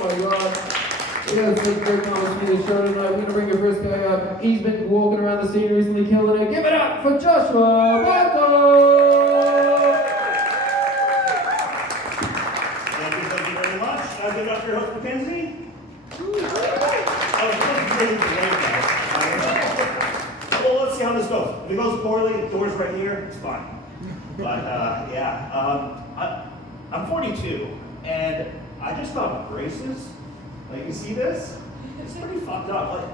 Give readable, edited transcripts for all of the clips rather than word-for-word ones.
my God. We got such great comments for the show tonight. We're going to bring your first guy up. He's been walking around the scene recently, killing it. Give it up for Joshua Marco! Thank you very much. I'll give it up to your host, Mackenzie. Well, let's see how this goes. If it goes poorly, the door's right here, it's fine. But I'm 42, and I just got braces. Like, you see this? It's pretty fucked up. Like,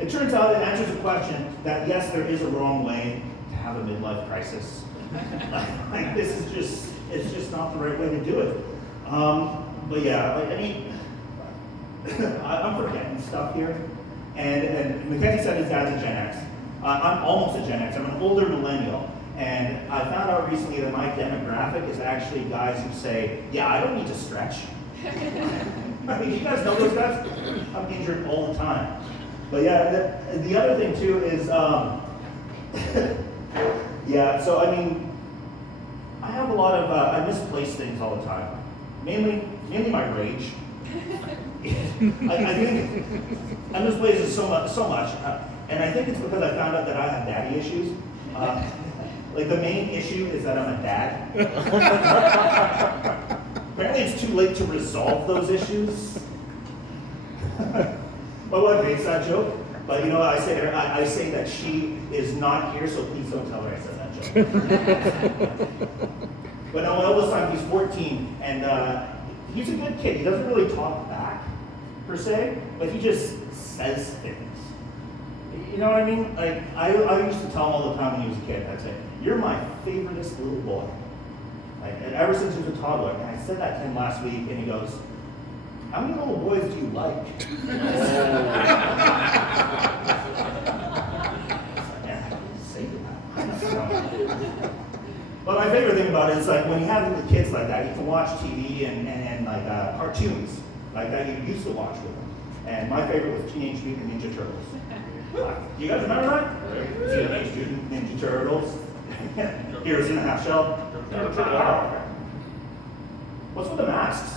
it turns out it answers the question that yes, there is a wrong way to have a midlife crisis. Like this is just, it's just not the right way to do it. But yeah, like, I mean, I'm forgetting stuff here. And Mackenzie said his dad's a Gen X. I'm almost a Gen X. I'm an older millennial. And I found out recently that my demographic is actually guys who say, yeah, I don't need to stretch. I mean, you guys know those guys? I'm injured all the time. But yeah, the other thing too is, yeah, so I mean, I have a lot of, I misplace things all the time. Mainly my rage. I think I misplace it so much, and I think it's because I found out that I have daddy issues. Like the main issue is that I'm a dad. Apparently it's too late to resolve those issues. My wife hates that joke, but you know what I say to her? I say that she is not here, so please don't tell her I said that joke. But no, my oldest son, he's 14, and he's a good kid. He doesn't really talk back, per se, but he just says things. You know what I mean? Like, I used to tell him all the time when he was a kid, I'd say, you're my favoriteest little boy. Like, and ever since he was a toddler, and I said that to him last week, and he goes, how many little boys do you like? But my favorite thing about it is like when you have the kids like that, you can watch TV and like cartoons like that you used to watch with them. And my favorite was Teenage Mutant Ninja Turtles. You guys remember that? Teenage Mutant Ninja Turtles. Heroes in a Half Shell. What's with the masks?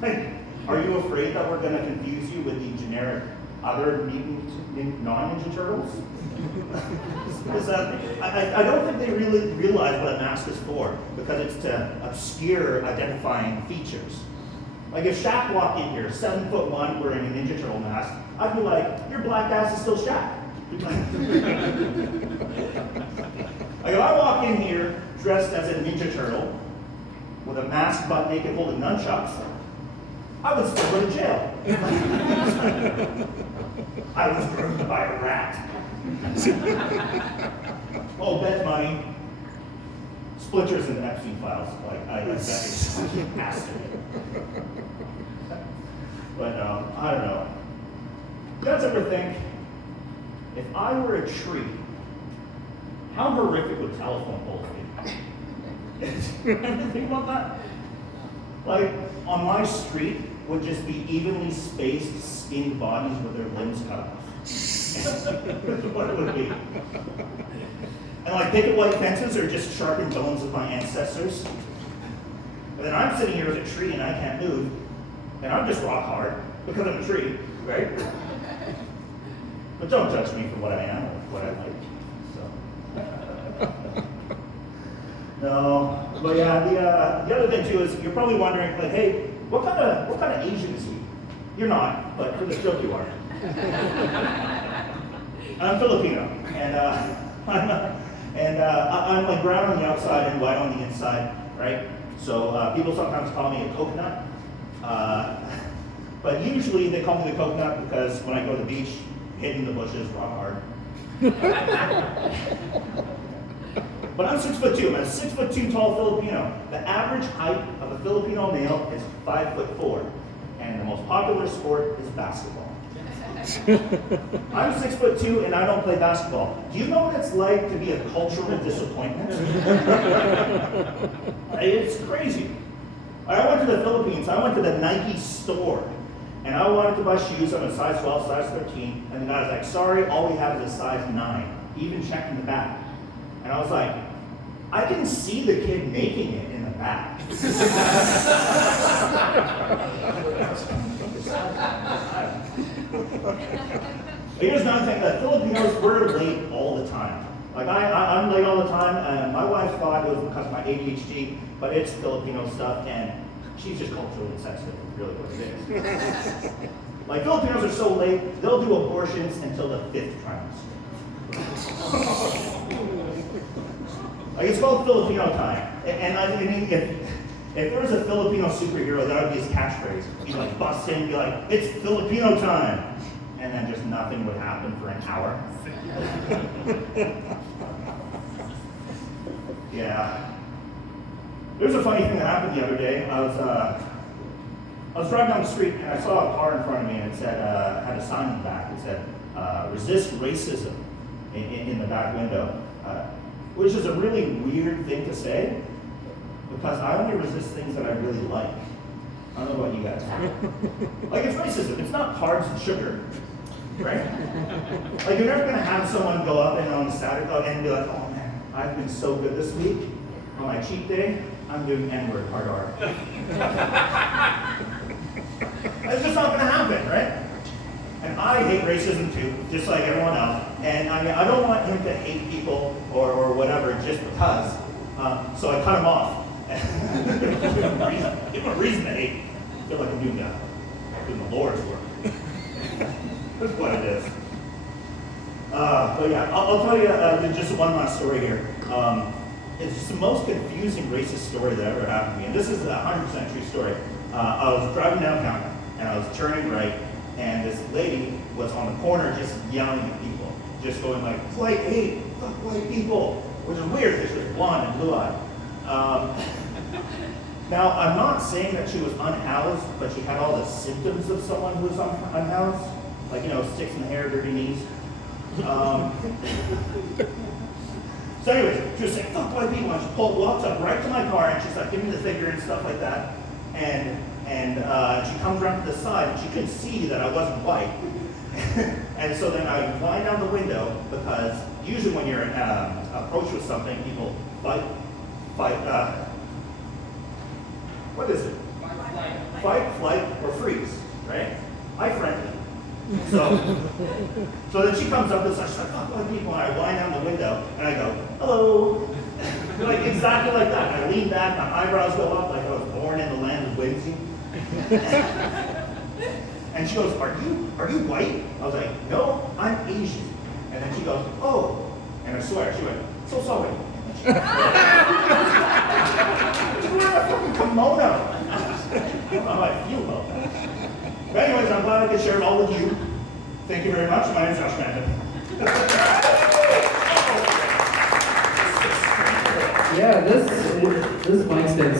Hey, are you afraid that we're going to confuse you with the generic other non-Ninja Turtles? I don't think they really realize what a mask is for, because it's to obscure identifying features. Like if Shaq walked in here, 7'1", wearing a Ninja Turtle mask, I'd be like, your black ass is still Shaq. Like if I walk in here dressed as a Ninja Turtle, with a mask, butt naked, holding nunchucks, I would still go to jail. I was groomed by a rat. Oh, bet money. Splinters in the Epstein files. Like, I bet it's has to be. But, I don't know. You guys ever think, if I were a tree, how horrific would telephone poles be? Ever think about that? Like, on my street would just be evenly spaced, skinned bodies with their limbs cut off. That's what it would be. And like picket white fences are just sharpened bones of my ancestors. But then I'm sitting here as a tree and I can't move, and I'm just rock hard because I'm a tree, right? But don't judge me for what I am or what I like. So. No, but yeah, the other thing too is you're probably wondering, like, hey, what kind of Asian is he? You're not, but for this joke you are. I'm Filipino, and I'm like brown on the outside and white on the inside, right? So people sometimes call me a coconut, but usually they call me the coconut because when I go to the beach, hidden in the bushes, rock hard. But I'm 6'2". I'm a 6'2" tall Filipino. The average height of a Filipino male is 5'4", and the most popular sport is basketball. I'm 6'2" and I don't play basketball. Do you know what it's like to be a cultural disappointment? It's crazy. I went to the Philippines. I went to the Nike store, and I wanted to buy shoes. I'm a size 12, size 13, and the guy was like, "Sorry, all we have is a size 9." He even checked in the back. And I was like, I can see the kid making it in the back. Here's another thing, that Filipinos, we're late all the time. Like I'm late all the time, and my wife thought it was because of my ADHD, but it's Filipino stuff, and she's just culturally insensitive, really what it is. Like Filipinos are so late, they'll do abortions until the 5th trimester. Like it's called Filipino time. And I mean, if there was a Filipino superhero, that would be his catchphrase. He'd like bust in and be like, it's Filipino time. And then just nothing would happen for an hour. Yeah. There's a funny thing that happened the other day. I was driving down the street and I saw a car in front of me and it said, had a sign in the back. It said, resist racism in the back window. Which is a really weird thing to say because I only resist things that I really like. I don't know about you guys. Like it's racism, it's not carbs and sugar. Right? Like you're never gonna have someone go up and on Saturday and be like, oh man, I've been so good this week. On my cheat day, I'm doing N-word hard R. It's just not gonna happen, right? And I hate racism too, just like everyone else. And I mean, I don't want him to hate people or whatever just because. So I cut him off. Give him a reason to hate. I feel like I'm doing the Lord's work. That's what it is. But yeah, I'll tell you just one last story here. It's just the most confusing racist story that ever happened to me. And this is a 100% true story. I was driving downtown and I was turning right, and this lady was on the corner just yelling at people, just going like, "White hate, fuck white people," which is weird because she was blonde and blue-eyed. Now, I'm not saying that she was unhoused, but she had all the symptoms of someone who was unhoused. Like, sticks in the hair, dirty knees. So anyways, she was saying, fuck white people, and she walks up right to my car, and she's like, give me the figure and stuff like that. And she comes around to the side, and she couldn't see that I wasn't white. And so then I wind down the window, because usually when you're approached with something, people fight, what is it? Fight, flight, or freeze, right? I friendly. So then she comes up and starts like, fuck white people, and I wind down the window, and I go, hello. Like exactly like that. I lean back, my eyebrows go up like I was born in the land of whimsy. And she goes, are you white? I was like, no, I'm Asian. And then she goes, oh. And I swear, she went, so sorry. She's wearing a fucking kimono. I don't know how I feel about that. But anyways, I'm glad I could share it all with you. Thank you very much. My name is Josh Manton. Yeah, this mic stands